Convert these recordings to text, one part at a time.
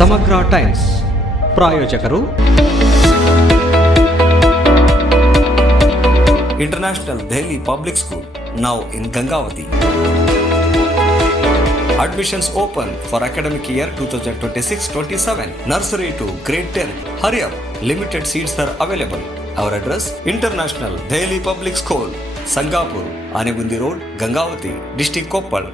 ಸಮಗ್ರ ಟೈಮ್ಸ್ ಪ್ರಾಯೋಜಕರು International Delhi Public School, now in Gangavati. Admissions open for academic year 2026-27. Nursery to grade 10. Hurry up, limited seats are available. Our address, International Delhi Public School, Sangapur, Anegundi Road, Gangavati, District Koppal.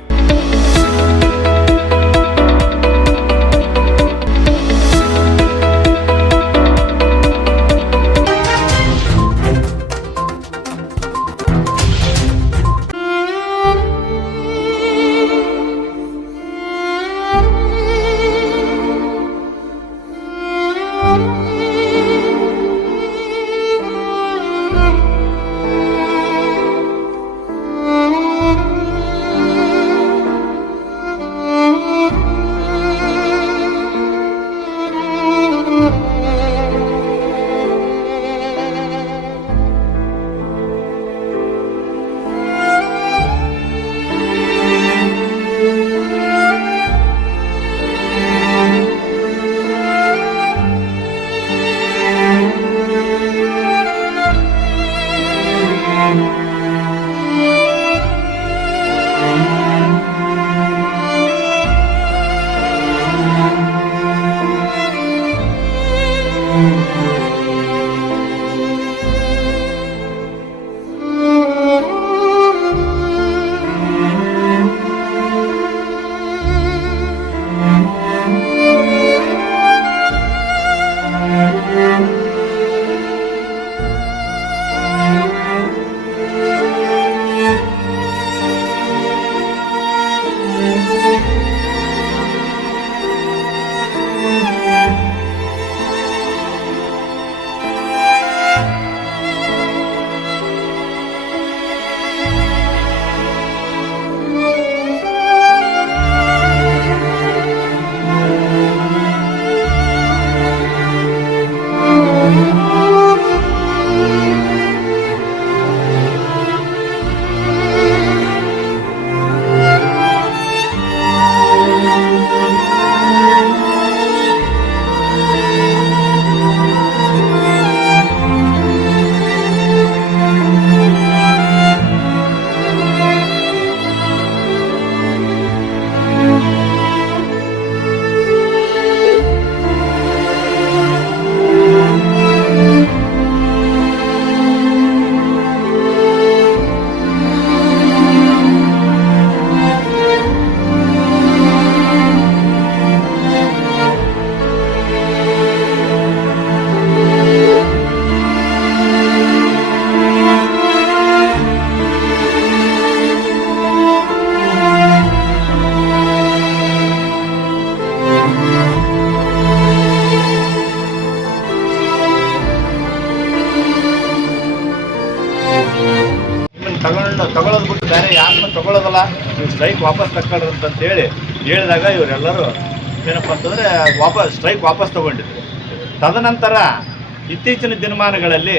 ತಗೊಳ್ಳೋದು ಬಿಟ್ಟು ಬೇರೆ ಯಾರನ್ನ ತಗೊಳ್ಳೋದಲ್ಲ, ನೀವು strike ವಾಪಸ್ ತಗೊಳ್ರಿ ಅಂತಂತೇಳಿ ಹೇಳಿದಾಗ ಇವರೆಲ್ಲರೂ ಏನಪ್ಪ ಅಂತಂದರೆ ಸ್ಟ್ರೈಕ್ ವಾಪಸ್ ತಗೊಂಡಿದ್ರು. ತದನಂತರ ಇತ್ತೀಚಿನ ದಿನಮಾನಗಳಲ್ಲಿ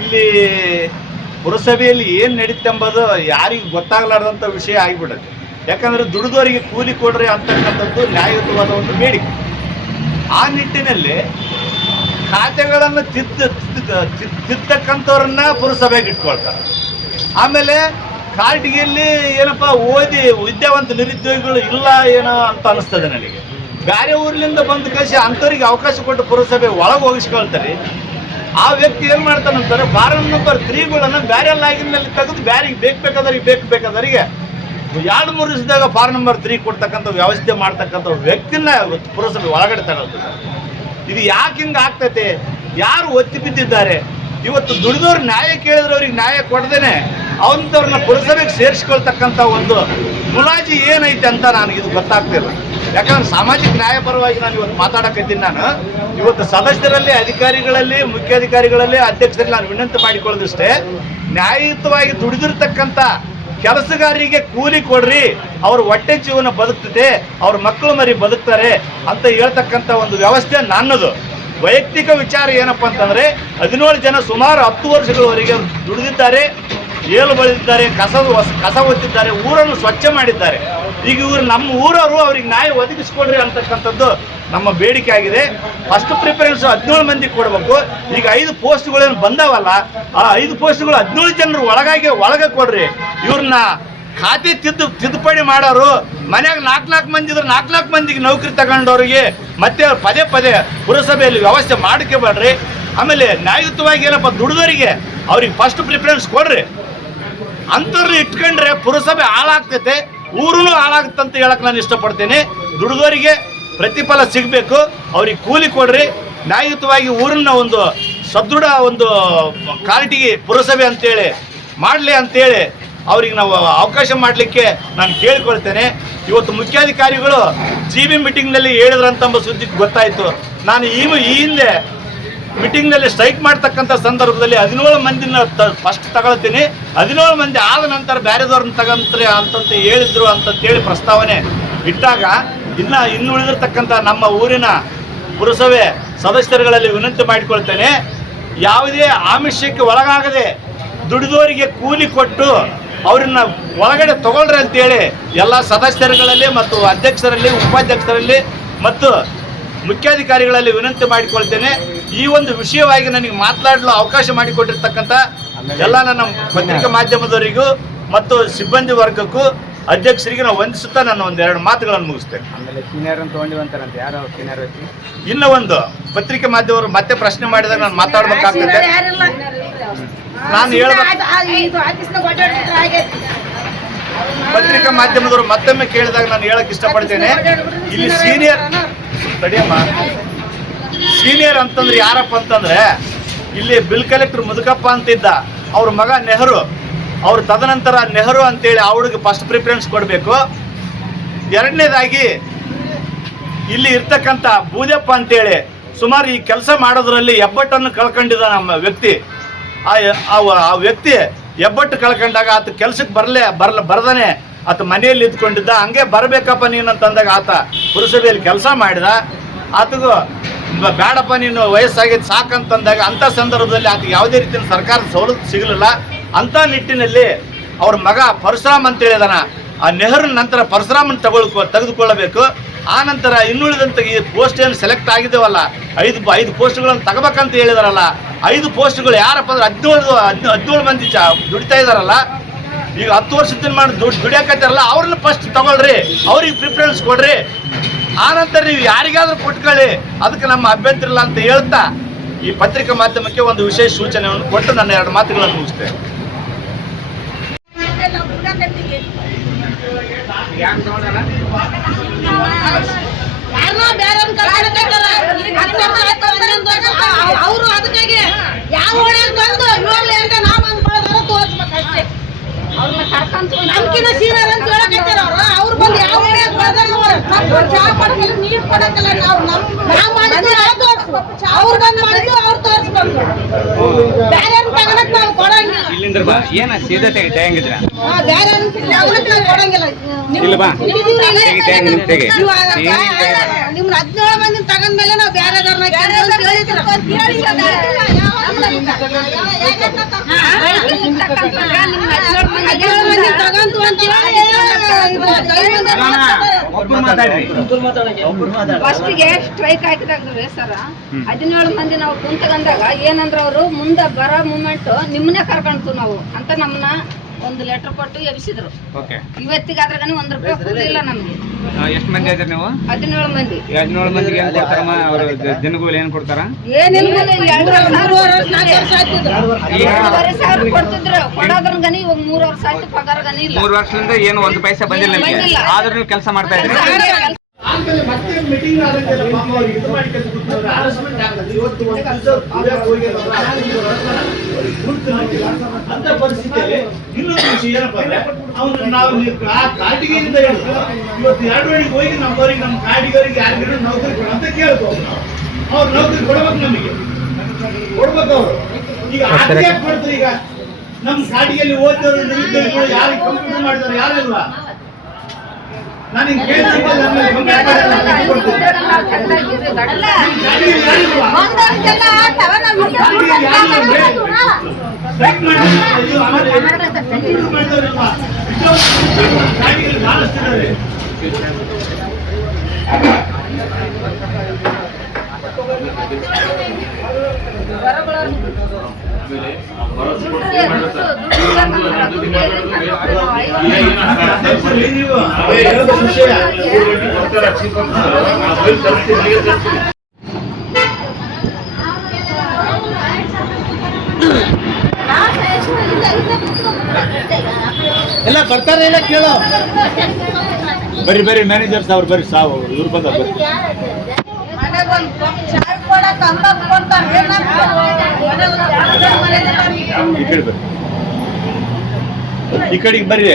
ಇಲ್ಲಿ ಪುರಸಭೆಯಲ್ಲಿ ಏನು ನಡೀತೆಂಬುದು ಯಾರಿಗೂ ಗೊತ್ತಾಗಲಾರ್ದಂಥ ವಿಷಯ ಆಗಿಬಿಡುತ್ತೆ. ಯಾಕಂದರೆ ದುಡಿದವರಿಗೆ ಕೂಲಿ ಕೊಡ್ರಿ ಅಂತಕ್ಕಂಥದ್ದು ನ್ಯಾಯಯುತವಾದ ಒಂದು ಬೇಡಿಕೆ. ಆ ನಿಟ್ಟಿನಲ್ಲಿ ಖಾತೆಗಳನ್ನು ತಿದ್ದಕ್ಕಂಥವ್ರನ್ನ ಪುರಸಭೆಗೆ ಇಟ್ಕೊಳ್ತಾರೆ. ಆಮೇಲೆ ಕಾರ್ಟಿಗೆಯಲ್ಲಿ ಏನಪ್ಪ ಓದಿ ವಿದ್ಯಾವಂತ ನಿರುದ್ಯೋಗಿಗಳು ಇಲ್ಲ ಏನೋ ಅಂತ ಅನಿಸ್ತದೆ ನನಗೆ. ಬೇರೆ ಊರಿನಿಂದ ಬಂದು ಕಳಿಸಿ ಅಂಥವ್ರಿಗೆ ಅವಕಾಶ ಕೊಟ್ಟು ಪುರಸಭೆ ಒಳಗೆ ಹೋಗಿಸ್ಕೊಳ್ತಾರೆ. ಆ ವ್ಯಕ್ತಿ ಏನು ಮಾಡ್ತಾನಂತಾರೆ, ಫಾರಂ ನಂಬರ್ 3ಗಳನ್ನು ಬೇರೆ ಲಾಗಿನಲ್ಲಿ ತೆಗೆದು ಬೇರೆಗೆ ಬೇಕಾದವರಿಗೆ 2-3 ದಿವಸದಾಗ ಫಾರಂ ನಂಬರ್ 3 ಕೊಡ್ತಕ್ಕಂಥ ವ್ಯವಸ್ಥೆ ಮಾಡ್ತಕ್ಕಂಥ ವ್ಯಕ್ತಿನ ಪುರಸಭೆ ಒಳಗಡೆ ತಗೊಳ್ತದೆ. ಇದು ಯಾಕೆ ಹಿಂಗೆ ಆಗ್ತೈತೆ? ಯಾರು ಒತ್ತಿ ಬಿದ್ದಿದ್ದಾರೆ? ಇವತ್ತು ದುಡಿದವ್ರು ನ್ಯಾಯ ಕೇಳಿದ್ರೆ ಅವ್ರಿಗೆ ನ್ಯಾಯ ಕೊಡದೇನೆ ಅವಂಥವ್ರನ್ನ ಪುರಸಭೆಗೆ ಸೇರಿಸ್ಕೊಳ್ತಕ್ಕಂಥ ಒಂದು ಮುಲಾಜಿ ಏನೈತೆ ಅಂತ ನನಗಿದು ಗೊತ್ತಾಗ್ತಿಲ್ಲ. ಯಾಕಂದ್ರೆ ಸಾಮಾಜಿಕ ನ್ಯಾಯಪರವಾಗಿ ನಾನು ಇವತ್ತು ಮಾತಾಡಕತ್ತೀನಿ. ನಾನು ಇವತ್ತು ಸದಸ್ಯರಲ್ಲಿ, ಅಧಿಕಾರಿಗಳಲ್ಲಿ, ಮುಖ್ಯಾಧಿಕಾರಿಗಳಲ್ಲಿ, ಅಧ್ಯಕ್ಷರಲ್ಲಿ ನಾನು ವಿನಂತಿ ಮಾಡಿಕೊಳ್ಳೋದಷ್ಟೇ, ನ್ಯಾಯಯುತವಾಗಿ ದುಡಿದಿರ್ತಕ್ಕಂಥ ಕೆಲಸಗಾರರಿಗೆ ಕೂಲಿ ಕೊಡ್ರಿ, ಅವ್ರ ಹೊಟ್ಟೆ ಜೀವನ ಬದುಕ್ತದೆ, ಅವ್ರ ಮಕ್ಕಳು ಮರಿ ಬದುಕ್ತಾರೆ ಅಂತ ಹೇಳ್ತಕ್ಕಂಥ ಒಂದು ವ್ಯವಸ್ಥೆ ನನ್ನದು. ವೈಯಕ್ತಿಕ ವಿಚಾರ ಏನಪ್ಪ ಅಂತಂದರೆ 17 ಜನ ಸುಮಾರು 10 ವರ್ಷಗಳವರೆಗೆ ದುಡಿದಿದ್ದಾರೆ, ಏಳು ಬೆಳೆದಿದ್ದಾರೆ, ಕಸ ಒತ್ತಿದ್ದಾರೆ, ಊರನ್ನು ಸ್ವಚ್ಛ ಮಾಡಿದ್ದಾರೆ. ಈಗ ಇವರು ನಮ್ಮ ಊರವರು ಅವ್ರಿಗೆ ನ್ಯಾಯ ಒದಗಿಸ್ಕೊಡ್ರಿ ಅಂತಕ್ಕಂಥದ್ದು ನಮ್ಮ ಬೇಡಿಕೆ ಆಗಿದೆ. ಫಸ್ಟ್ ಪ್ರಿಫರೆನ್ಸ್ 17 ಮಂದಿ ಕೊಡಬೇಕು. ಈಗ 5 ಪೋಸ್ಟ್ಗಳೇನು ಬಂದಾವಲ್ಲ, ಆ 5 ಪೋಸ್ಟ್ಗಳು 17 ಜನರು ಒಳಗೆ ಕೊಡ್ರಿ. ಇವ್ರನ್ನ ಖಾತೆ ತಿದ್ದುಪಡಿ ಮಾಡೋರು ಮನ್ಯಾಗ 4 ಮಂದಿ ಇದ್ರೆ 4 ಮಂದಿಗೆ ನೌಕರಿ ತಗೊಂಡವ್ರಿಗೆ ಮತ್ತೆ ಅವ್ರು ಪದೇ ಪುರಸಭೆಯಲ್ಲಿ ವ್ಯವಸ್ಥೆ ಮಾಡ್ಕೋಬೇಡ್ರಿ. ಆಮೇಲೆ ನ್ಯಾಯಯುತವಾಗಿ ಏನಪ್ಪ ದುಡಿದವರಿಗೆ ಅವ್ರಿಗೆ ಫಸ್ಟ್ ಪ್ರಿಫರೆನ್ಸ್ ಕೊಡ್ರಿ. ಅಂಥವ್ರನ್ನ ಇಟ್ಕೊಂಡ್ರೆ ಪುರಸಭೆ ಹಾಳಾಗ್ತೈತೆ, ಊರೂ ಹಾಳಾಗುತ್ತಂತ ಹೇಳಕ್ ನಾನು ಇಷ್ಟಪಡ್ತೇನೆ. ದುಡಿದವರಿಗೆ ಪ್ರತಿಫಲ ಸಿಗಬೇಕು, ಅವ್ರಿಗೆ ಕೂಲಿ ಕೊಡ್ರಿ. ನ್ಯಾಯಯುತವಾಗಿ ಊರನ್ನ ಒಂದು ಸದೃಢ ಒಂದು ಕ್ವಾಲಿಟಿಗೆ ಪುರಸಭೆ ಅಂತೇಳಿ ಮಾಡಲಿ ಅಂತೇಳಿ ಅವ್ರಿಗೆ ನಾವು ಅವಕಾಶ ಮಾಡಲಿಕ್ಕೆ ನಾನು ಕೇಳಿಕೊಳ್ತೇನೆ. ಇವತ್ತು ಮುಖ್ಯಾಧಿಕಾರಿಗಳು GB ಮೀಟಿಂಗ್ನಲ್ಲಿ ಹೇಳಿದ್ರಂತಂಬ ಸುದ್ದಿ ಗೊತ್ತಾಯಿತು. ನಾನು ಈ ಹಿಂದೆ ಮೀಟಿಂಗ್ನಲ್ಲಿ ಸ್ಟ್ರೈಕ್ ಮಾಡ್ತಕ್ಕಂಥ ಸಂದರ್ಭದಲ್ಲಿ 17 ಮಂದಿನ ಫಸ್ಟ್ ತಗೊಳ್ತೀನಿ, 17 ಮಂದಿ ಆದ ನಂತರ ಬೇರೆದವ್ರನ್ನ ತಗೊಂತಾರೆ ಅಂತಂತ ಹೇಳಿದ್ರು ಅಂತಂತೇಳಿ ಪ್ರಸ್ತಾವನೆ ಇಟ್ಟಾಗ ಇನ್ನು ಉಳಿದಿರ್ತಕ್ಕಂಥ ನಮ್ಮ ಊರಿನ ಪುರಸಭೆ ಸದಸ್ಯರುಗಳಲ್ಲಿ ವಿನಂತಿ ಮಾಡಿಕೊಳ್ತೇನೆ, ಯಾವುದೇ ಆಮಿಷಕ್ಕೆ ಒಳಗಾಗದೆ ದುಡಿದವರಿಗೆ ಕೂಲಿ ಕೊಟ್ಟು ಅವ್ರನ್ನ ಒಳಗಡೆ ತಗೊಳ್ರಿ ಅಂತೇಳಿ ಎಲ್ಲ ಸದಸ್ಯರುಗಳಲ್ಲಿ ಮತ್ತು ಅಧ್ಯಕ್ಷರಲ್ಲಿ, ಉಪಾಧ್ಯಕ್ಷರಲ್ಲಿ ಮತ್ತು ಮುಖ್ಯಾಧಿಕಾರಿಗಳಲ್ಲಿ ವಿನಂತಿ ಮಾಡಿಕೊಳ್ತೇನೆ. ಈ ಒಂದು ವಿಷಯವಾಗಿ ನನಗೆ ಮಾತನಾಡಲು ಅವಕಾಶ ಮಾಡಿಕೊಟ್ಟಿರ್ತಕ್ಕಂಥ ಎಲ್ಲ ನನ್ನ ಪತ್ರಿಕಾ ಮಾಧ್ಯಮದವರಿಗೂ ಮತ್ತು ಸಿಬ್ಬಂದಿ ವರ್ಗಕ್ಕೂ ಅಧ್ಯಕ್ಷರಿಗೆ ನಾವು ವಂದಿಸುತ್ತಾ ನಾನು ಒಂದೆರಡು ಮಾತುಗಳನ್ನು ಮುಗಿಸ್ತೇನೆ. ಇನ್ನೂ ಒಂದು ಪತ್ರಿಕೆ ಮಾಧ್ಯಮವರು ಮತ್ತೆ ಪ್ರಶ್ನೆ ಮಾಡಿದಾಗ ನಾನು ಮಾತಾಡಬೇಕಾಗ್ತದೆ. ನಾನು ಪತ್ರಿಕಾ ಮಾಧ್ಯಮದವರು ಮತ್ತೊಮ್ಮೆ ಕೇಳಿದಾಗ ನಾನು ಹೇಳಕ್ ಇಷ್ಟಪಡ್ತೇನೆ, ಇಲ್ಲಿ ಸೀನಿಯರ್ ಅಂತಂದ್ರೆ ಯಾರಪ್ಪ ಅಂತಂದ್ರೆ ಇಲ್ಲಿ ಬಿಲ್ ಕಲೆಕ್ಟರ್ ಮುದುಕಪ್ಪ ಅಂತಿದ್ದ, ಅವ್ರ ಮಗ ನೆಹರು, ಅವ್ರು ತದನಂತರ ನೆಹರು ಅಂತೇಳಿ ಅವ್ರಿಗೆ ಫಸ್ಟ್ ಪ್ರಿಫರೆನ್ಸ್ ಕೊಡಬೇಕು. ಎರಡನೇದಾಗಿ ಇಲ್ಲಿ ಇರ್ತಕ್ಕಂಥ ಬೂದಪ್ಪ ಅಂತೇಳಿ ಸುಮಾರು ಈ ಕೆಲಸ ಮಾಡೋದ್ರಲ್ಲಿ ಹೆಬ್ಬಟ್ಟನ್ನು ಕಳ್ಕೊಂಡಿದ್ದ ನಮ್ಮ ವ್ಯಕ್ತಿ. ಆ ವ್ಯಕ್ತಿ ಹೆಬ್ಬಟ್ಟು ಕಳ್ಕೊಂಡಾಗ ಆತ ಕೆಲ್ಸಕ್ಕೆ ಬರ್ದಾನೆ ಆತ ಮನೆಯಲ್ಲಿ ಇದ್ಕೊಂಡಿದ್ದ. ಹಂಗೆ ಬರಬೇಕಪ್ಪ ನೀನು ಅಂತಂದಾಗ ಆತ ಪುರಸಭೆಯಲ್ಲಿ ಕೆಲಸ ಮಾಡಿದ. ಆತಗೂ ಬೇಡಪ್ಪ ನೀನು ವಯಸ್ಸಾಗಿದ್ದು ಸಾಕಂತಂದಾಗ ಅಂಥ ಸಂದರ್ಭದಲ್ಲಿ ಆತ ಯಾವುದೇ ರೀತಿಯ ಸರ್ಕಾರದ ಸವಲತ್ತು ಸಿಗಲಿಲ್ಲ. ಅಂಥ ನಿಟ್ಟಿನಲ್ಲಿ ಅವ್ರ ಮಗ ಪರಶುರಾಮ್ ಅಂತ ಹೇಳಿದಾನ, ಆ ನೆಹರು ನಂತರ ಪರಶುರಾಮನ್ ತೆಗೆದುಕೊಳ್ಳಬೇಕು. ಆ ನಂತರ ಇನ್ನುಳಿದಂಥ ಈ ಪೋಸ್ಟ್ ಏನು ಸೆಲೆಕ್ಟ್ ಆಗಿದ್ದೇವಲ್ಲ, 5 ಪೋಸ್ಟ್ಗಳನ್ನು ತಗೋಬೇಕಂತ ಹೇಳಿದಾರಲ್ಲ, 5 ಪೋಸ್ಟ್ಗಳು ಯಾರಪ್ಪ ಅಂದ್ರೆ 17 ಮಂದಿ ದುಡಿತಾ ಇದಾರಲ್ಲ. ಈಗ 10 ವರ್ಷದಿಂದ ಮಾಡಿ ದುಡಿಯಾಕತ್ತಾರಲ್ಲ, ಅವ್ರನ್ನ ಫಸ್ಟ್ ತಗೊಳ್ರಿ, ಅವ್ರಿಗೆ ಪ್ರಿಫರೆನ್ಸ್ ಕೊಡ್ರಿ. ಆ ನಂತರ ನೀವು ಯಾರಿಗಾದ್ರೂ ಕೊಟ್ಕೊಳ್ಳಿ, ಅದಕ್ಕೆ ನಮ್ಮ ಅಭ್ಯಂತರ ಇಲ್ಲ ಅಂತ ಹೇಳ್ತಾ ಈ ಪತ್ರಿಕಾ ಮಾಧ್ಯಮಕ್ಕೆ ಒಂದು ವಿಶೇಷ ಸೂಚನೆಯನ್ನು ಕೊಟ್ಟು ನನ್ನ 2 ಮಾತುಗಳನ್ನು ಮುಗಿಸ್ತೇನೆ. ಅವರು ಅದಕ್ಕಾಗಿ ಯಾವ ಬಂದು ತೋರಿಸ್ಬೇಕಷ್ಟೇ. ನಮ್ಕಿನ ಸೀನಿಯರ್ ಅಂತ ಹೇಳಕತ್ತಾರ ಅವ್ರು ಬಂದು ಯಾವ ಚಾ ಕೊಡಕಲ್ಲ, ನೀರು ಕೊಡಕಲ್ಲ, ನಾವು ಮಾಡಿದ್ವಿ ಅವ್ರು ಬಂದು ಮಾಡಿದ್ವಿ, ಅವ್ರು ತೋರಿಸ್ಬೇಕು. ಬೇರೆ ತಗೊಳಕ್ ನಾವು ಕೊಡಂಗಿಲ್ಲ, ಬೇರೆ ತಗೊಳಕ್ ನಾವು ಕೊಡಂಗಿಲ್ಲ. ನಿಮ್ನ 17 ಮಂದಿ ತಗೊಂಡ್ಮೇಲೆ ನಾವು ಬೇರೆದವ್ರನ್ನ ಹೇಳಿದ್ರು. ಫಸ್ಟಿಗೆ ಸ್ಟ್ರೈಕ್ ಹಾಕಿದಾಗ್ರಿ ಸರ 17 ಮಂದಿ ನಾವು ಕುಂತಗಂದಾಗ ಏನಂದ್ರ ಅವರು ಮುಂದೆ ಬರೋ ಮೂಮೆಂಟ್ ನಿಮ್ಮನ್ನೇ ಕರ್ಕೊಂತು ನಾವು ಅಂತ ನಮ್ಮನ್ನ ಒಂದು ಲೆಟರ್ ಕೊಟ್ಟು ಎಬ್ಸಿದ್ರು. ಇವತ್ತಿಗೆ ಅದ್ರಾಗ 1 ರೂಪಾಯಿ ಕೊಡ್ಲಿಲ್ಲ ನಮ್ಗೆ. ಎಷ್ಟು ಮಂದಿ ಇದ್ರಿ ನೀವು? 17 ಮಂದಿ. 17 ಮಂದಿಗೆ ಏನ್ ಕೊಡ್ತಾರಮ್ಮ? ಅವ್ರ ದಿನಗೂಲಿ ಏನ್ ಕೊಡ್ತಾರ? ಏನಿಲ್ಲ, 2,500 ಸಾವಿರ ಕೊಡ್ತಿದ್ರು. ಕೊಡೋದ್ರ ಗನಿ ಇವಾಗ 3 ವರ್ಷ ಆಯ್ತು, ಪಗಾರ ಗನಿ ಇಲ್ಲ. 3 ವರ್ಷದಿಂದ ಏನು 1 ಪೈಸೆ ಬಂದಿಲ್ಲ ನಿಮಗೆ, ಆದ್ರೂ ನೀವು ಕೆಲಸ ಮಾಡ್ತಾ ಇದ್ರಿ. ಆಮೇಲೆ ಮತ್ತೆ ಮೀಟಿಂಗ್ ಆಗುತ್ತೆ, ಪಾಪ ಅವ್ರು ಇದು ಮಾಡಿ ಕೆಲಸ ಕೂತ್ಕೊಂಡ್ರೆ ಹರಾಸ್ಮೆಂಟ್ ಆಗ್ತದೆ. ಇವತ್ತು ಅಂತ ಪರಿಸ್ಥಿತಿಯಲ್ಲಿ ಇನ್ನೊಂದು ವಿಷಯ ಏನಪ್ಪ ಅಂದ್ರೆ ಅವ್ನು ನಾವು ಕಾಟಿಗೆಯಿಂದ ಹೇಳಿದ್ರು, ಇವತ್ತು 2 ಹಳ್ಳಿಗೆ ಹೋಗಿ ನಮ್ಮವರಿಗೆ ನಮ್ಮ ಕಾಟಿಗರಿಗೆ ಯಾರಿಗೂ ನೌಕರಿ ಕೊಡ ಅಂತ ಕೇಳ್ಬೋದು. ಅವ್ರು ನೌಕರಿ ಕೊಡ್ಬೇಕು, ನಮಗೆ ಕೊಡ್ಬೇಕು. ಅವರು ಈಗ ಆಕೆ ಕೊಡ್ತಾರೆ. ಈಗ ನಮ್ಮ ಕಾಟಿಗೆಯಲ್ಲಿ ಓದಿದವರು ನಿರುದ್ಯೋಗಿಗಳು ಯಾರಿಗೆ ಕಂಪ್ಯೂಟರ್ ಮಾಡಿದವರು ಯಾರಿಲ್ಲ. ನಾನು ಹಿಂಗೆ ಕೇಳ್ತೀನಿ, ಎಲ್ಲ ಬರ್ತಾರೆ ಇಲ್ಲ ಕೇಳೋ ಬರ್ರಿ ಮ್ಯಾನೇಜರ್ಸ್ ಅವ್ರು ಬರ್ರಿ ಸಾವು ಇವ್ರು ಬಂದ ಬರ್ರಿ ಈ ಕಡೆಗೆ ಬರ್ರಿ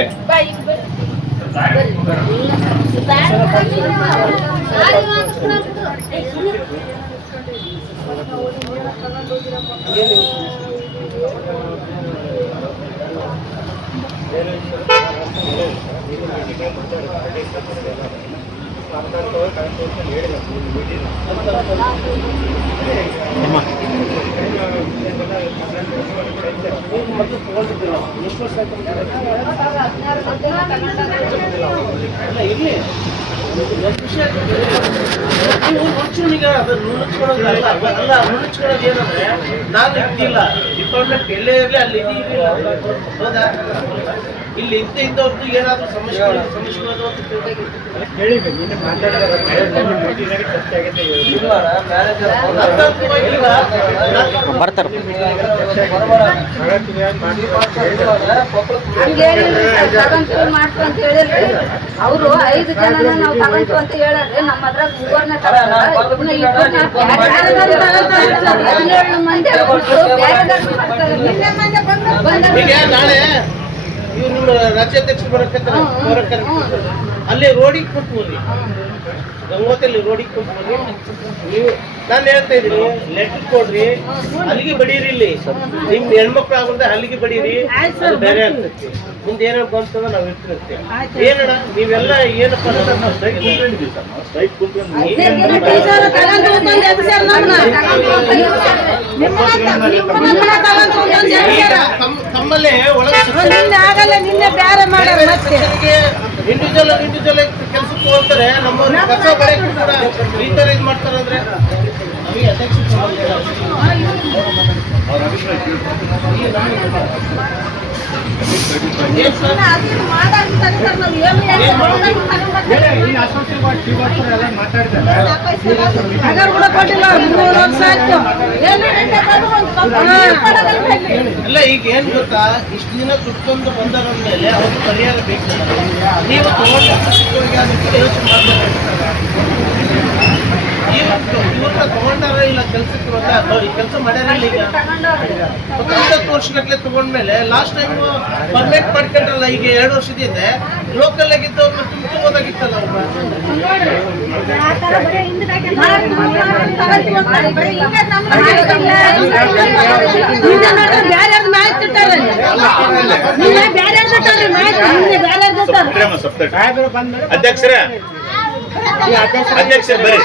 ನಾನು ಇದ್ದಿಲ್ಲ ಡಿಪಾರ್ಟ್ಮೆಂಟ್ ಎಲ್ಲೇ ಇರಲಿ ಅಲ್ಲಿ ಹೌದಾ ಇಲ್ಲಿ ಇದ್ದವ್ರದ್ದು ಏನಾದ್ರು ಸಮಸ್ಯೆ ಬರ್ತಾರೆ. ಮಾಡ್ತು ಅಂತ ಹೇಳಿದ್ರಿ ಅವರು 5 ಜನನ ನಾವು ತಗೊಂಡು ಅಂತ ಹೇಳಿದ್ರೆ ನಮ್ಮ ಅದ್ರಾಗ 17 ಮಂದಿ ನಾಳೆ ಇವ್ ನಿಮ್ಮ ರಾಜ್ಯಾಧ್ಯಕ್ಷರು ಬರಕ್ಕೆ ಅಲ್ಲಿ ರೋಡಿಗೆ ಕೊಟ್ಟು ಹೋಗ್ರಿ ಗಂಗೋತಲ್ಲಿ ರೋಡಿಗೆ ಕೊಟ್ಟು ಹೋಗ್ರಿ ನೀವು ನಾನು ಹೇಳ್ತಾ ಇದ್ದೀನಿ ಲೆಟರ್ ಕೊಡ್ರಿ ಅಲ್ಲಿಗೆ ಬಡೀರಿ ಇಲ್ಲಿ ನಿಮ್ ಹೆಣ್ಮಕ್ಳು ಆಗುಂದ್ರೆ ಅಲ್ಲಿಗೆ ಬಡೀರಿ ಅದು ಬೇರೆ ಆಗ್ತೈತಿ ಮುಂದೆ ಏನೋ ಬಂತಂದ್ರೆ ನಾವು ಇರ್ತಿರುತ್ತೆ ಏನಣ್ಣ ನೀವೆಲ್ಲ ಏನಪ್ಪ ತಮ್ಮಲ್ಲೇ ಒಳಗೆ ಇಂಡಿವಿಜುವಲ್ ಕೆಲಸಕ್ಕೆ ಹೋಗ್ತಾರೆ ನಮ್ಮವ್ರು ಕಸ ಬಳೆ ಕೂಡ ಈ ತರ ಇದು ಮಾಡ್ತಾರೆ ಅಂದ್ರೆ ನಮಗೆ ಅಧ್ಯಕ್ಷ ಅಲ್ಲ ಈಗ ಏನ್ ಗೊತ್ತಾ ಇಷ್ಟು ದಿನ ಕುತ್ಕೊಂಡು ಬಂದಾದ್ಮೇಲೆ ಅವ್ರಿಗೆ ಪರಿಹಾರ ಬೇಕು ನೀವು ತಗೊಂಡು ಯೋಚನೆ ಇವ್ರನ್ನ ತಗೊಂಡಾರ ಇಲ್ಲ ಕೆಲ್ಸಕ್ಕೆ ನೋಡಿ ಕೆಲಸ ಮಾಡ್ಯಾರ ಈಗ 10 ವರ್ಷಗಟ್ಟಲೆ ತಗೊಂಡ್ಮೇಲೆ ಲಾಸ್ಟ್ ಟೈಮ್ ಪರ್ಮನೆಂಟ್ ಮಾಡ್ಕೊಂಡ್ರಲ್ಲ ಈಗ 2 ವರ್ಷದಿಂದ ಲೋಕಲ್ ಆಗಿದ್ದವ್ರನ್ನ ತುಂಬೋದಾಗಿತ್ತಲ್ಲ ಅಧ್ಯಕ್ಷರೇ ಅಧ್ಯಕ್ಷ ಬರ್ರಿ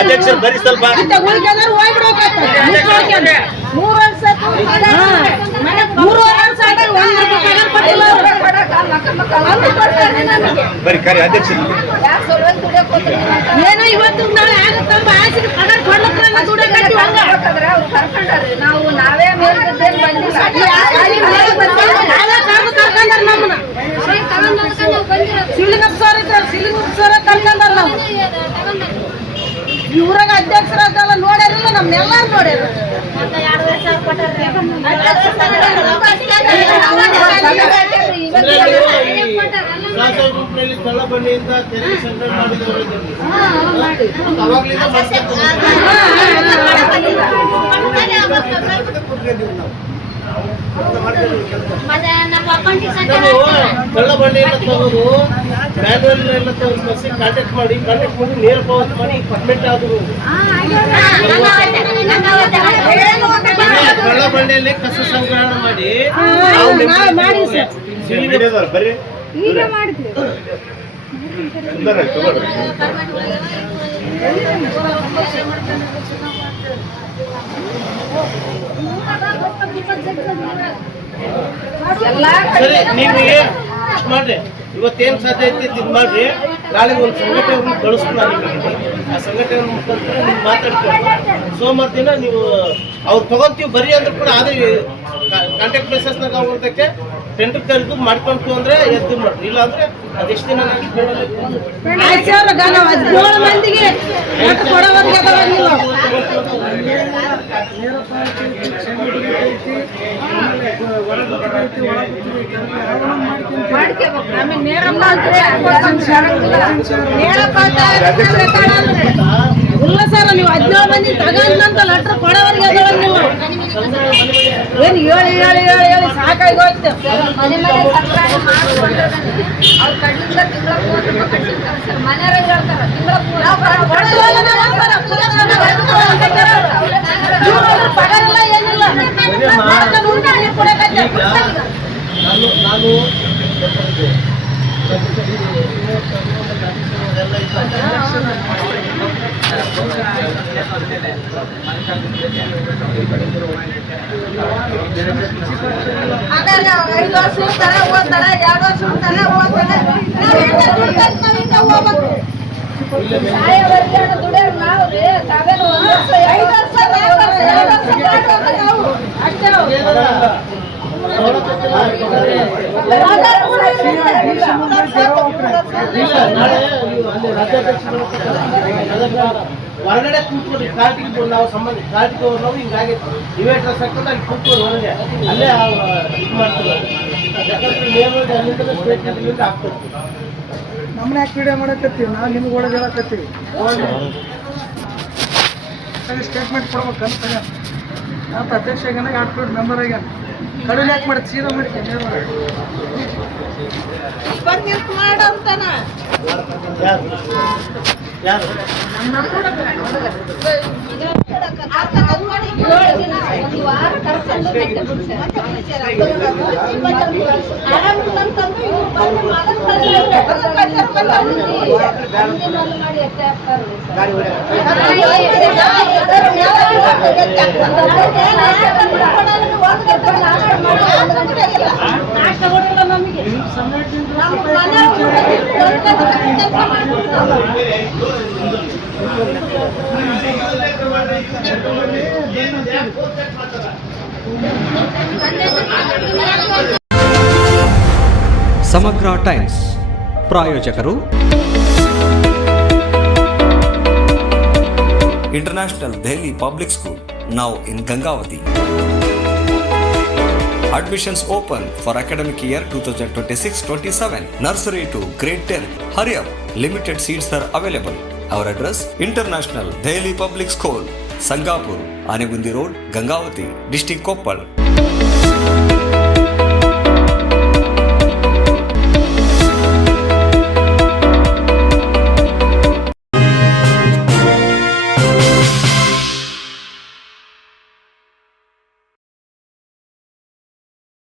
ಅಧ್ಯಕ್ಷ ಬರ್ರಿ ಸ್ವಲ್ಪ 3 ವರ್ಷ ಬರೀ ಕರೆ ಅಧ್ಯಕ್ಷ ಏನೋ ಇವತ್ತು ನಾಳೆ ಆಗುತ್ತಂತ ಆಸೆ ನಾವು ನಾವೇ ಮೇಲ್ಗದ್ದೇನು ಬಂದಿಲ್ಲ ಇವ್ರಾಗ ಅಧ್ಯಕ್ಷರಾಗಲ್ಲ ನೋಡ್ಯಾರಿಲ್ಲ ನಮ್ನೆಲ್ಲಾರು ನೋಡ್ಯಾರ ಕಳ್ಳಬಳ್ಳಿಯಿಂದ ತೆರಿಗೆ ಸಂಗ್ರಹ ಮಾಡಿದವರು ಕಳ್ಳಬಳ್ಳಿಯನ್ನ ತಗೋದು ಮ್ಯಾನ್ಯಲ್ ಎಲ್ಲ ಬಸ್ಸಿಗೆ ಕಾಂಟ್ಯಾಕ್ಟ್ ಮಾಡಿ ನೇರ ಪಾವತಿ ಮಾಡಿ ಪರ್ಮಿಟ್ ಆದ್ರು ಕಳ್ಳಬಳ್ಳಿಯಲ್ಲಿ ಕಸ ಸಂಗ್ರಹಣ ಮಾಡಿ ಬರ್ರಿ ಈಗ ಮಾಡಿದ್ವಿ ಎಲ್ಲಾ ಸರಿ ಕಡೆ ನಿಮಗೆ ಇಷ್ಟು ಮಾಡ್ರಿ, ಇವತ್ತೇನು ಸಾಧ್ಯ ಐತಿ ಇದು ಮಾಡ್ರಿ, ನಾಳೆ ಒಂದು ಸಂಘಟನೆಯನ್ನು ಕಳಿಸ್ತು ನಾನು ನಿಮಗೆ. ಆ ಸಂಘಟನೆ ಮುಖಾಂತರ ನೀವು ಮಾತಾಡ್ಕೊಂಡು ಸೋಮವಾರ ದಿನ ನೀವು ಅವ್ರು ತಗೊಂತೀವಿ ಬರೀ ಅಂದ್ರೆ ಕೂಡ ಅದೇ ಕಾಂಟ್ಯಾಕ್ಟ್ ಬೇಸಸ್ನಾಗ ಅವ್ರದಕ್ಕೆ ಟೆಂಡರ್ ಕರೆದು ಮಾಡ್ಕೊಂತು ಅಂದ್ರೆ ಎದ್ದು ಮಾಡ್ರಿ, ಇಲ್ಲ ಅಂದ್ರೆ ಅದೆಷ್ಟು ದಿನ ನಾನು ಆಯ್ತು ಸರ್, ನಾವು 17 ಮಂದಿಗೆ ಒಟ್ಟು ಕೊಡೋವರೆಗೆ ಅದಾವಂಗಿಲ್ಲ. ಮಾಡ್ಕೋಬೇಕು. ಆಮೇಲೆ ನೇರಪ್ಪ ಅಂದ್ರೆ ನೇರಪ್ಪ ಅಂತ ಇಲ್ಲ ಸರ್, ನೀವು 17 ಮಂದಿ ತಗೊಂಡಂತ ಲೆಟರ್ ಕೊಡೋವರೆಗೆ ಅದಾವಂಗಿಲ್ಲ. ಏನು ಹೇಳಿ ಸಾಕಾಗಿ ಹೋಯ್ತು. ಮನೆ ಮನೆ ಸರ್ಕಾರ ಮಾಡ್ಕೊಂಡ್ರೆ ಅವ್ರ ಕಡೆಯಿಂದ ತಿಂಗಳ 30 ರೂಪಾಯಿ ಕಟ್ಟಿರ್ತಾರೆ ಸರ್. ಮನೆಯವ್ರಿಗೆ ಹೇಳ್ತಾರೆ ತಿಂಗಳ ಪಗಾರಿಲ್ಲ ಏನಿಲ್ಲ. ನಾನು ಹಾಗಾಗಿ 5 ವರ್ಷ ಇರ್ತಾರೆ, ಓದ್ತಾರೆ, 2 ವರ್ಷ ಇರ್ತಾರೆ, ಓದ್ತಾರೆ. ನಾವು ಹಿಂದೆ ದುಡ್ಕೊಂಡು ನಾವು ಹಿಂದೆ ಹೋಗ್ಬೇಕು. ಸಾಯವರೆಗೆ ದುಡಿಯೋರು ನಾವು ರೀ. ತಾವೇನು 1 ವರ್ಷ 5 ವರ್ಷ 4 ವರ್ಷ 2 ವರ್ಷ ದಾಟೋದು ನಾವು ಅಷ್ಟೇ. ಹೊರಗಡೆ ಕೂತ್ಕೊಡ್ರಿ, ಕಾರ್ಟಿಗೆ ನಾವು ಸಂಬಂಧ ಕಾರ್ಟಿಗೆ ನಾವು ಹಿಂಗಾಗೈತಿ ಇವೇಟ್ರಸ್ ಹಾಕೊಂಡು ಅಲ್ಲಿ ಕೂತ್ಕೊಂಡು ಹೊರಗೆ ಅಲ್ಲೇ ಇದು ಮಾಡ್ತಾರೆ. ಯಾಕಂದ್ರೆ ನೇರವಾಗಿ ಅಲ್ಲಿಂದ ಸ್ಟೇಟ್ಮೆಂಟ್ ಆಗ್ತದೆ. ನಮ್ಮನ್ನ ಯಾಕೆ ವಿಡಿಯೋ ಮಾಡಕತ್ತೀವಿ, ನಾವು ನಿಮ್ಗೆ ಒಳಗೆ ಹೇಳಕತ್ತೀವಿ. ಸ್ಟೇಟ್ಮೆಂಟ್ ಕೊಡ್ಬೇಕಂತ ಅಂತ ಅಧ್ಯಕ್ಷ ಆಗ್ಯಾನ, 2 ಮೆಂಬರ್ ಆಗ್ಯಾನ. ಕಡಿಮೆ ಯಾಕೆ ಮಾಡಿ ಸೀದಾ ಮಾಡ್ತೀನಿ ಬಂದು ನಿಂತು ಮಾಡಂತಾನ. ಯಾರು ಯಾರು ಒಂದು ವಾರ ಕರ್ಕೊಂಡು ಮತ್ತೆ ಬಿಡ್ತಾರೆ. ಮಾಡಿ ಎತ್ತೆ ನಾಷ್ಟ ಕೊಟ್ಟಿಲ್ಲ ನಮಗೆ. ನಮ್ಮ ಮನೆ ಸಮಗ್ರ ಟೈಮ್ಸ್ ಪ್ರಾಯೋಜಕರು International Delhi Public School, now in Gangavati. Admissions open for academic year 2026-27. Nursery to grade 10. Hurry up! Limited seats are available. Our address: International Delhi Public School, Sangapur, Anegundi Road, Gangavati, District Koppal.